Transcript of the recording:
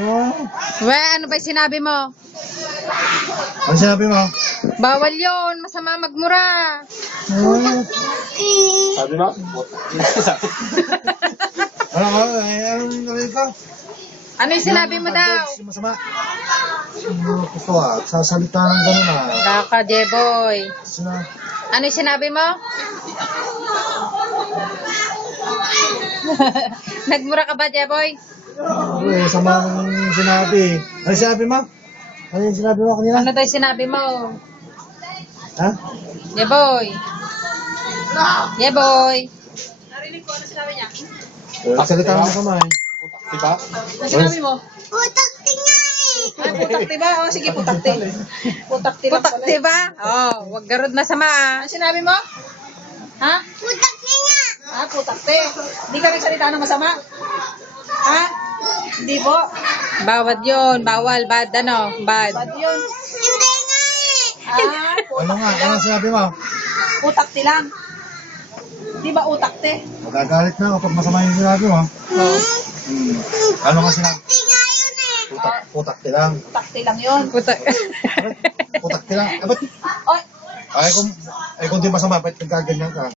We, ano ba yung sinabi mo? Ano sinabi mo? Bawal yon, masama magmura. Sabi mo? Anong narinig ka? Ano yung sinabi mo daw? Masama. Gusto sasalita ng gano'n Laka, Jeboy. Sina... Ano yung sinabi mo? Nagmura ka ba, Jeboy? Sama ng sinabi. Ano sinabi mo? Ano yung sinabi mo kanina? Ano daw yung sinabi mo? Ha? Jeboy. Jeboy. Salita ng masama eh. Diba? Ano sinabi mo? Putakti nga eh. Ay, putakti ba? O, sige, putakti. Putakti lang pala. Putakti ba? Oh, wag garod na sama ah. Ano sinabi mo? Ha? Putakti nga. Ah, putakti. Hindi ka nagsalita ng masama? Ha? Hindi po. Bawal yun. Bawal. Bad ano? Bad. Bad yun. Hindi nga eh. Ah, Ano nga? Ano sinabi mo? putakti lang. Di ba utakti? Magagalit na kapag masama yung sinabi mo. Oo. Ano nga sinabi? Putakti lang. Putakti lang yun. Putakti lang. Ba't? Oy, Ay kung di masama, ba't nagkaganyan ka?